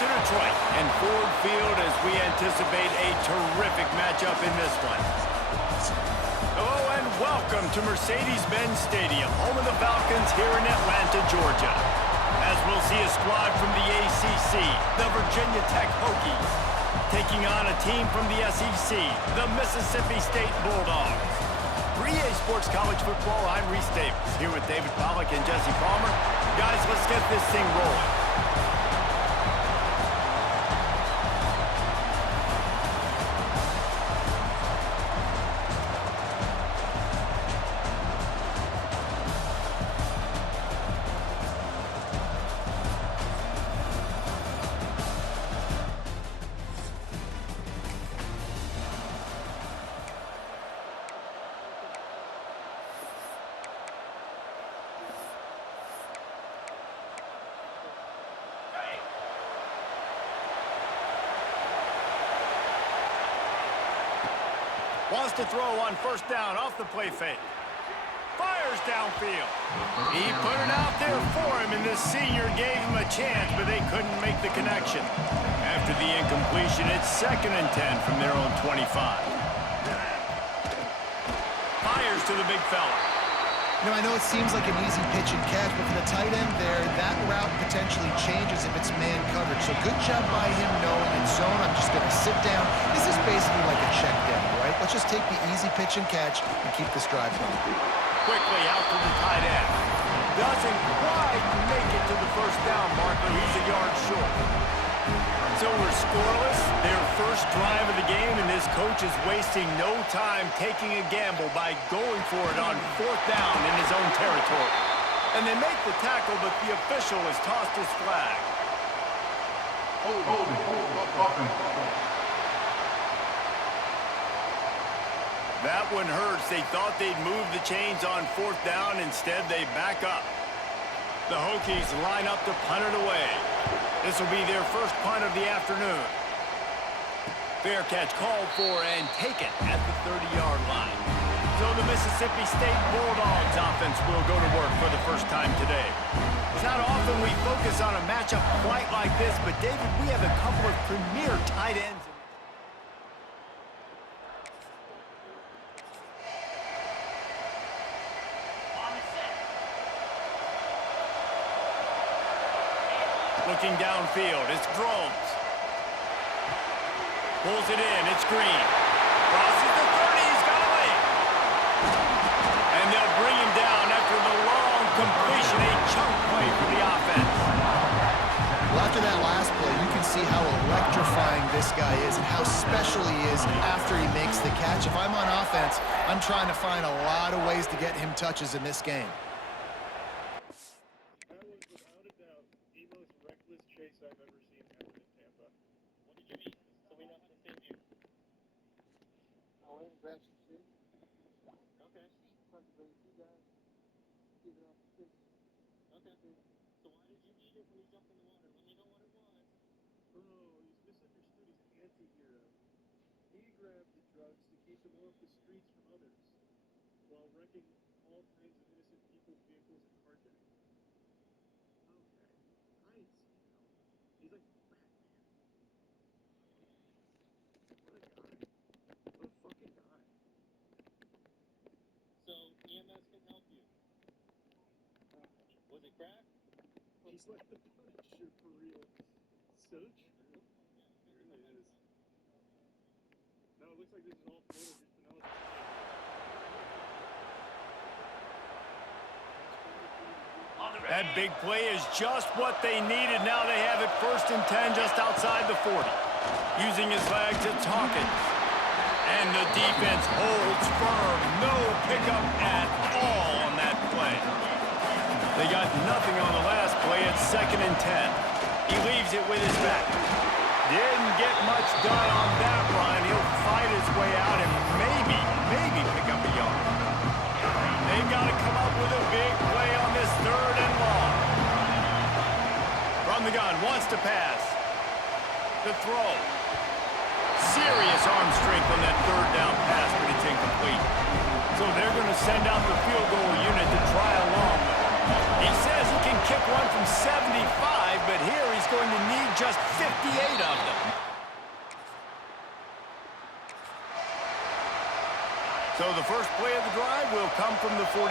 to Detroit and Ford Field as we anticipate a terrific matchup in this one. Hello and welcome to Mercedes-Benz Stadium, home of the Falcons here in Atlanta, Georgia. As we'll see a squad from the ACC, the Virginia Tech Hokies, taking on a team from the SEC, the Mississippi State Bulldogs. For EA Sports College Football, I'm Reese Davis, here with David Pollack and Jesse Palmer. Guys, let's get this thing rolling. Wants to throw on first down off the play fake. Fires downfield. He put it out there for him, and the senior gave him a chance, but they couldn't make the connection. After the incompletion, it's 2nd and 10 from their own 25. Fires to the big fella. You know, I know it seems like an easy pitch and catch, but for the tight end there, that route potentially changes if it's man coverage. So good job by him knowing it's zone. I'm just going to sit down. This is basically like a check down, right? Let's just take the easy pitch and catch and keep this drive going. Quickly out to the tight end. Doesn't quite make it to the first down marker. He's a yard short. So we're scoreless, their first drive of the game, and this coach is wasting no time taking a gamble by going for it on 4th down in his own territory. And they make the tackle, but the official has tossed his flag. That one hurts. They thought they'd move the chains on 4th down. Instead, they back up. The Hokies line up to punt it away. This will be their first punt of the afternoon. Fair catch called for and taken at the 30-yard line. So the Mississippi State Bulldogs offense will go to work for the first time today. It's not often we focus on a matchup quite like this, but David, we have a couple of premier tight ends. Looking downfield, it's Drones. Pulls it in, it's Green. Crosses the 30, he's got away. And they'll bring him down after the long completion, a chunk play for the offense. Well, after that last play, you can see how electrifying this guy is and how special he is after he makes the catch. If I'm on offense, I'm trying to find a lot of ways to get him touches in this game. I've ever seen happen in Tampa. What did you eat? So we know how to save you. Oh, and grass and seed. Okay. Trying to bring 2 guys. Get it off the fish. Okay. So why did you eat it when you jumped in the water? Let me know what it was. Oh, he's misunderstood. He's an anti-hero. He grabbed the drugs to keep him off the streets from others, while wrecking all kinds of innocent people, vehicles, and car decks. Okay. I see. He's like Batman. What a guy. What a fucking guy. So, EMS can help you. Was it crack? He's like the Punisher for real. So true. Yeah, it really is. No, it looks like this is all photo just Penelope. That big play is just what they needed. Now they have it 1st and 10 just outside the 40. Using his legs, it's Hawkins. And the defense holds firm. No pickup at all on that play. They got nothing on the last play. It's 2nd and 10. He leaves it with his back. Didn't get much done on that run. He'll fight his way out and maybe pick up a yard. They've got to come up with a big play on this 3rd and long. From the gun, wants to pass. The throw. Serious arm strength on that 3rd down pass, but it's incomplete. So they're going to send out the field goal unit to try a long one. He says he can kick one from 75, but here he's going to need just 58 of them. So the first play of the drive will come from the 43.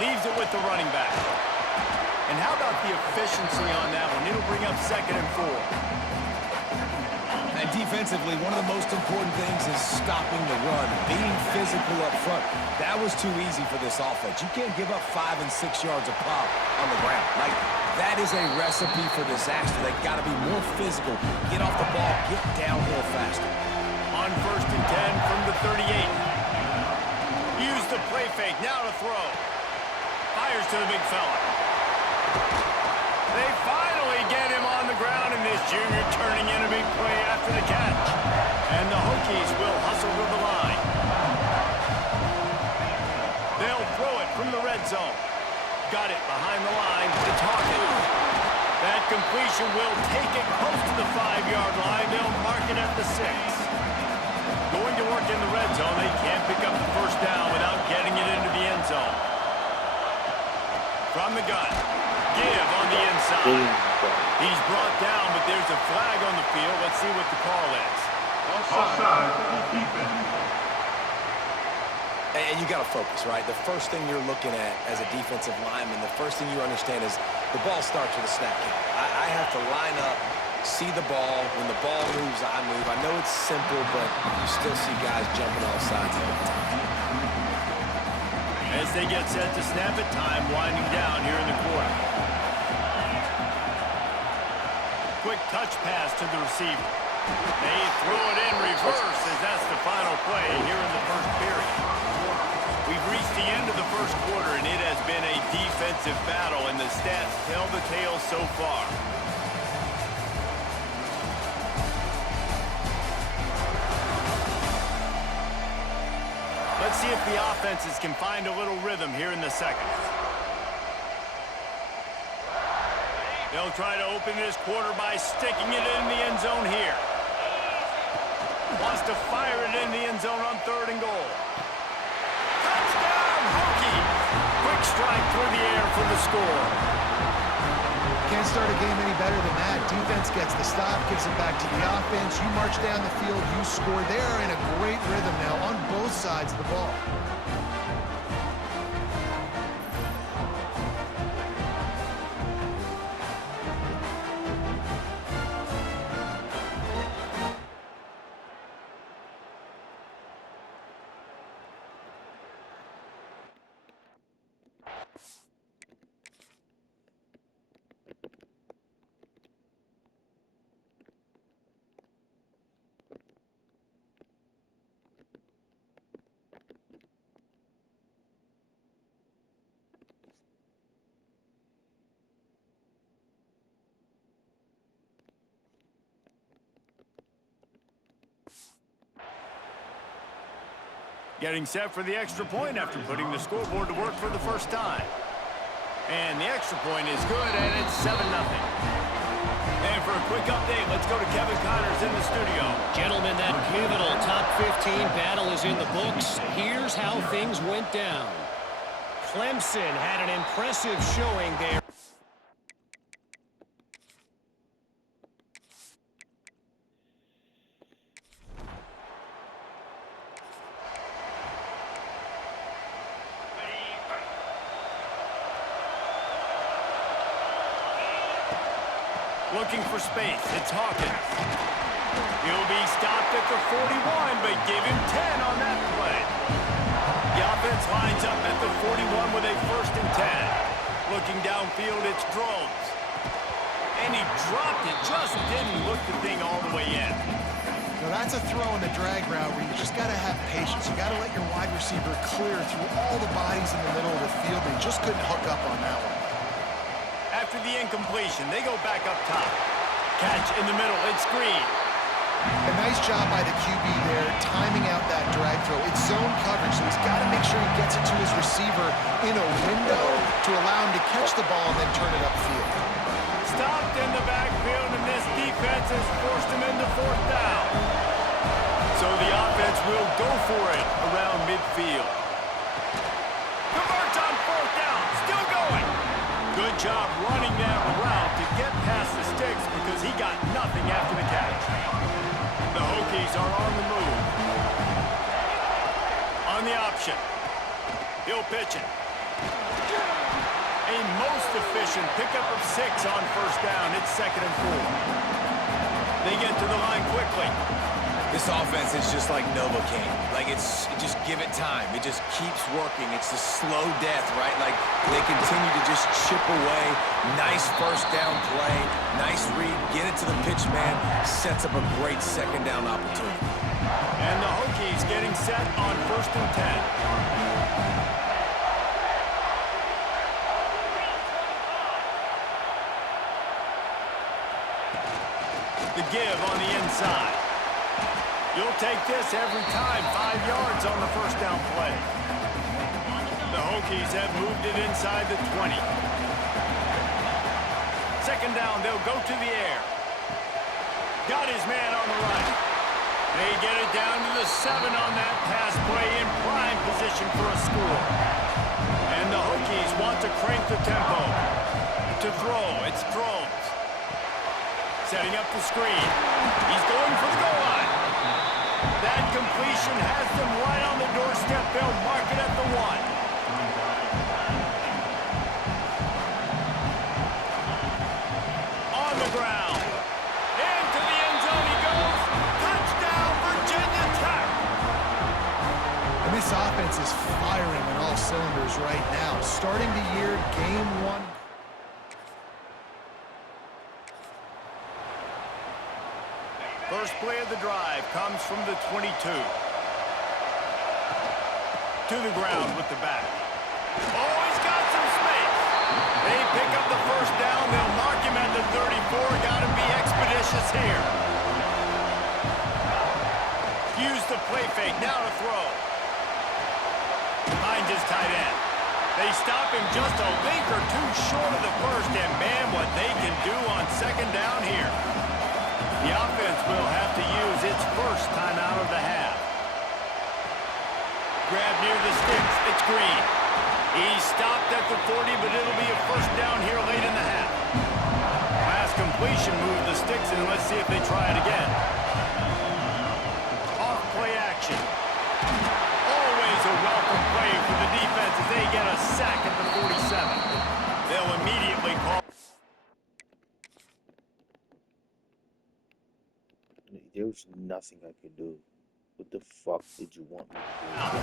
Leaves it with the running back. And how about the efficiency on that one? It'll bring up 2nd and 4. And defensively, one of the most important things is stopping the run, being physical up front. That was too easy for this offense. You can't give up 5 and 6 yards of pop on the ground. Like, that is a recipe for disaster. They got to be more physical, get off the ball, get downhill faster. On 1st and 10 from the 38. Use the play fake, now to throw. Fires to the big fella. They finally get him on the ground, and this junior turning in a big play after the catch. And the Hokies will hustle to the line. They'll throw it from the red zone. Got it behind the line to Hawkins. That completion will take it close to the 5-yard line. They'll mark it at the 6. Going to work in the red zone. They can't pick up the first down without getting it into the end zone. From the gun. Give on the inside. He's brought down, but there's a flag on the field. Let's see what the call is. Offside. Defense. And you got to focus, right? The first thing you're looking at as a defensive lineman, the first thing you understand is the ball starts with a snap kick. I have to line up, see the ball. When the ball moves, I move. I know it's simple, but you still see guys jumping off sides all the time. As they get set to snap it, time winding down here in the quarter. Quick touch pass to the receiver. They throw it in reverse as that's the final play here in the first period. We've reached the end of the first quarter, and it has been a defensive battle, and the stats tell the tale so far. Let's see if the offenses can find a little rhythm here in the second. They'll try to open this quarter by sticking it in the end zone here. Wants to fire it in the end zone on 3rd and goal. Touchdown, Hokies! Quick strike through the air for the score. Can't start a game any better than that. Defense gets the stop, gives it back to the offense. You march down the field, you score. They're in a great rhythm now on both sides of the ball. Getting set for the extra point after putting the scoreboard to work for the first time. And the extra point is good, and it's 7-0. And for a quick update, let's go to Kevin Connors in the studio. Gentlemen, that pivotal top 15 battle is in the books. Here's how things went down. Clemson had an impressive showing there. Looking for space, it's Hawkins. He'll be stopped at the 41, but give him 10 on that play. The offense lines up at the 41 with a 1st and 10. Looking downfield, it's Drones. And he dropped it, just didn't look the thing all the way in. Now that's a throw in the drag route where you just got to have patience. You got to let your wide receiver clear through all the bodies in the middle of the field. They just couldn't hook up on that one. After the incompletion, they go back up top. Catch in the middle, it's Green. A nice job by the QB there, timing out that drag throw. It's zone coverage, so he's got to make sure he gets it to his receiver in a window to allow him to catch the ball and then turn it upfield. Stopped in the backfield, and this defense has forced him into 4th down. So the offense will go for it around midfield. Converts on 4th down, still going. Good job running that route to get past the sticks because he got nothing after the catch. The Hokies are on the move. On the option. He'll pitch it. A most efficient pickup of 6 on first down. It's 2nd and 4. They get to the line quickly. This offense is just like Novocaine. Like, just give it time. It just keeps working. It's the slow death, right? Like, they continue to just chip away. Nice first down play. Nice read. Get it to the pitch man. Sets up a great second down opportunity. And the Hokies getting set on 1st and 10. The give on the inside. You'll take this every time. 5 yards on the first down play. The Hokies have moved it inside the 20. 2nd down, they'll go to the air. Got his man on the right. They get it down to the 7 on that pass play in prime position for a score. And the Hokies want to crank the tempo. To throw, it's Drones. Setting up the screen. He's going for the goal line. That completion has them right on the doorstep. They'll mark it at the 1. On the ground. Into the end zone he goes. Touchdown, Virginia Tech. And this offense is firing on all cylinders right now. Starting the year, game 1. First play of the drive comes from the 22. To the ground with the back. Oh, he's got some space. They pick up the first down. They'll mark him at the 34. Got to be expeditious here. Use the play fake. Now to throw. Finds his tight end. They stop him just a link or two short of the first. And, man, what they can do on 2nd down here. The offense will have to use its first timeout of the half. Grab near the sticks. It's Green. He stopped at the 40, but it'll be a first down here late in the half. Pass completion moved the sticks, and let's see if they try it again. Off play action. Always a welcome play for the defense as they get a sack at the 47. They'll immediately call. There was nothing I could do. What the fuck did you want me to do?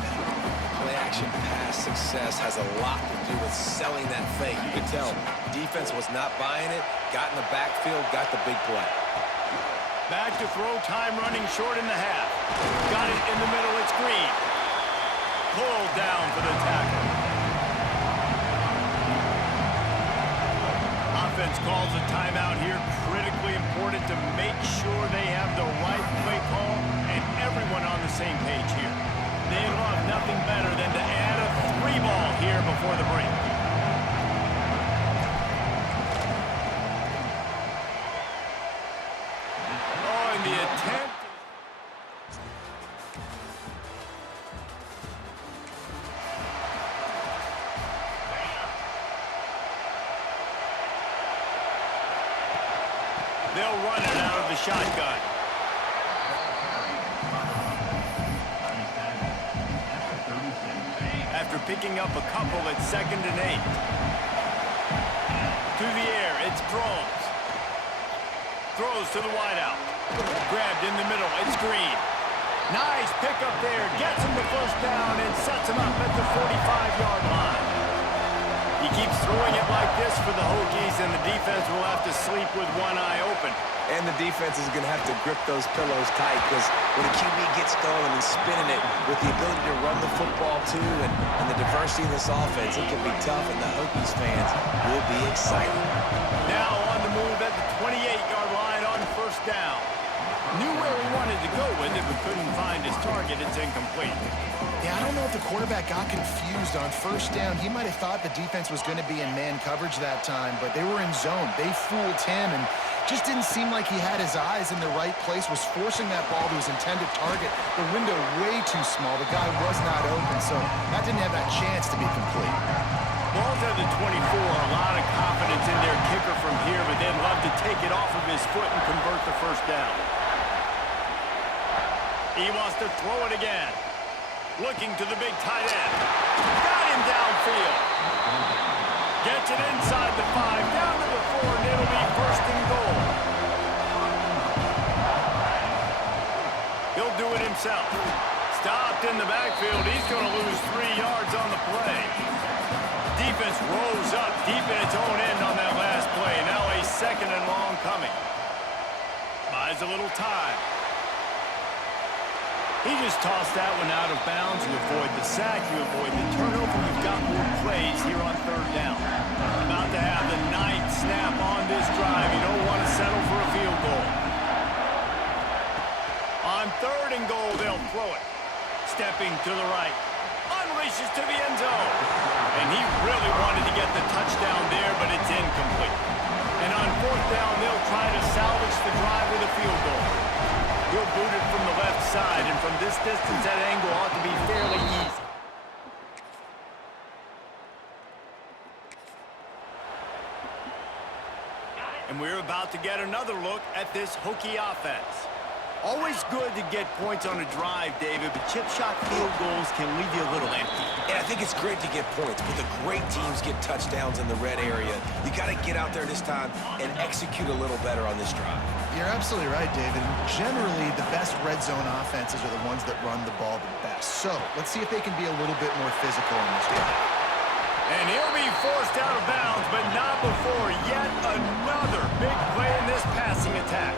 Play action pass success has a lot to do with selling that fake. You could tell defense was not buying it, got in the backfield, got the big play. Back to throw, time running short in the half. Got it in the middle, it's Green. Pulled down for the tackle. Offense calls a timeout here. Critically important to make sure they have the right play call and everyone on the same page here. They love nothing better than to add a 3-ball here before the break. Oh, and the attempt. They'll run it out of the shotgun. After picking up a couple at 2nd and 8. To the air, it's Drones. Throws to the wideout. Grabbed in the middle, it's Green. Nice pickup there, gets him the first down and sets him up at the 45-yard line. He keeps throwing it like this for the Hokies, and the defense will have to sleep with one eye open. And the defense is going to have to grip those pillows tight because when a QB gets going and spinning it with the ability to run the football too and the diversity in this offense, it can be tough, and the Hokies fans will be excited. Now on the move at the 28-yard line on first down. Knew where he wanted to go with it, but couldn't find his target. It's incomplete. Yeah, I don't know if the quarterback got confused on first down. He might have thought the defense was going to be in man coverage that time, but they were in zone. They fooled him and just didn't seem like he had his eyes in the right place, was forcing that ball to his intended target. The window way too small. The guy was not open, so that didn't have that chance to be complete. Ball's at the 24, a lot of confidence confidence in their kicker from here, but they'd love to take it off of his foot and convert the first down. He wants to throw it again. Looking to the big tight end. Got him downfield. Gets it inside the 5, down to the 4, and it'll be first and goal. He'll do it himself. Stopped in the backfield. He's going to lose 3 yards on the play. Defense rose up deep in its own end on that last play. Now a second and long coming. Buys a little time. He just tossed that one out of bounds. You avoid the sack, you avoid the turnover. You've got more plays here on third down. About to have the 9th snap on this drive. You don't want to settle for a field goal. On third and goal, they'll throw it. Stepping to the right. Unleashes to the end zone. And he really wanted to get the touchdown there, but it's incomplete. And on fourth down, they'll try to salvage the drive with a field goal. He'll boot it from the left side, and from this distance, that angle ought to be fairly easy. And we're about to get another look at this Hokie offense. Always good to get points on a drive, David, but chip shot field goals can leave you a little empty. And I think it's great to get points, but the great teams get touchdowns in the red area. You got to get out there this time and execute a little better on this drive. You're absolutely right, David. Generally, the best red zone offenses are the ones that run the ball the best. So let's see if they can be a little bit more physical in this drive. And he'll be forced out of bounds, but not before yet another big play in this passing attack.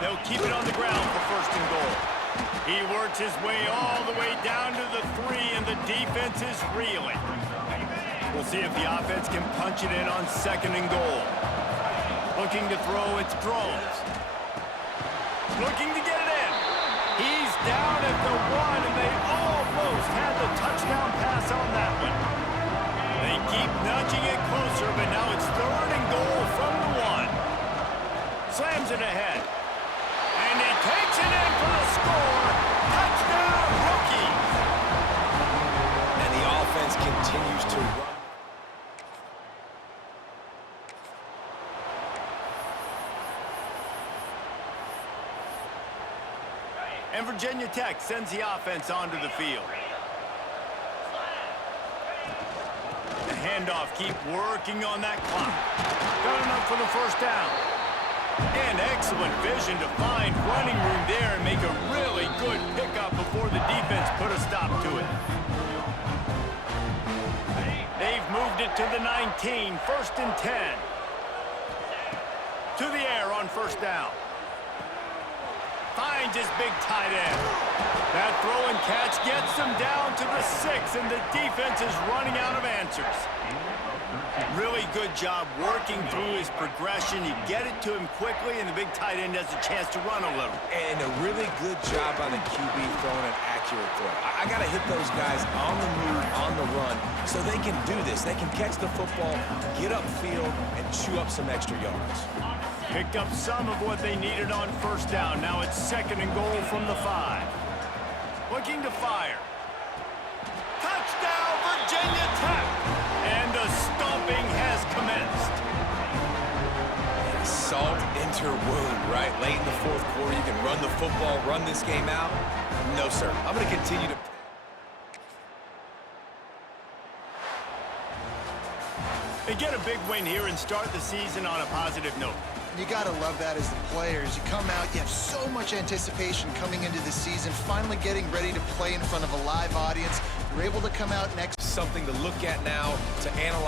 They'll keep it on the ground for first and goal. He works his way all the way down to the 3, and the defense is reeling. We'll see if the offense can punch it in on second and goal. Looking to throw, it's Drones. Looking to get it in. He's down at the 1, and they almost had the touchdown pass on that one. They keep nudging it closer, but now it's third and goal from the 1. Slams it ahead. And he takes it in for the score. Touchdown, Hokies. And the offense continues to run. And Virginia Tech sends the offense onto the field. The handoff, keep working on that clock. Got enough for the first down. And excellent vision to find running room there and make a really good pickup before the defense put a stop to it. They've moved it to the 19, first and 10. To the air on first down. Finds his big tight end. That throw and catch gets him down to the 6, and the defense is running out of answers. Really good job working through his progression. You get it to him quickly, and the big tight end has a chance to run a little. And a really good job by the QB throwing an accurate throw. I got to hit those guys on the move, on the run, so they can do this. They can catch the football, get upfield, and chew up some extra yards. Picked up some of what they needed on first down. Now it's second and goal from the 5. Looking to fire. Touchdown, Virginia Tech! And the stomping has commenced. Salt into wound, right? Late in the fourth quarter, you can run the football, run this game out. No, sir. I'm going to continue to... They get a big win here and start the season on a positive note. You got to love that as the players. You come out, you have so much anticipation coming into the season, finally getting ready to play in front of a live audience. You're able to come out next. Something to look at now, to analyze.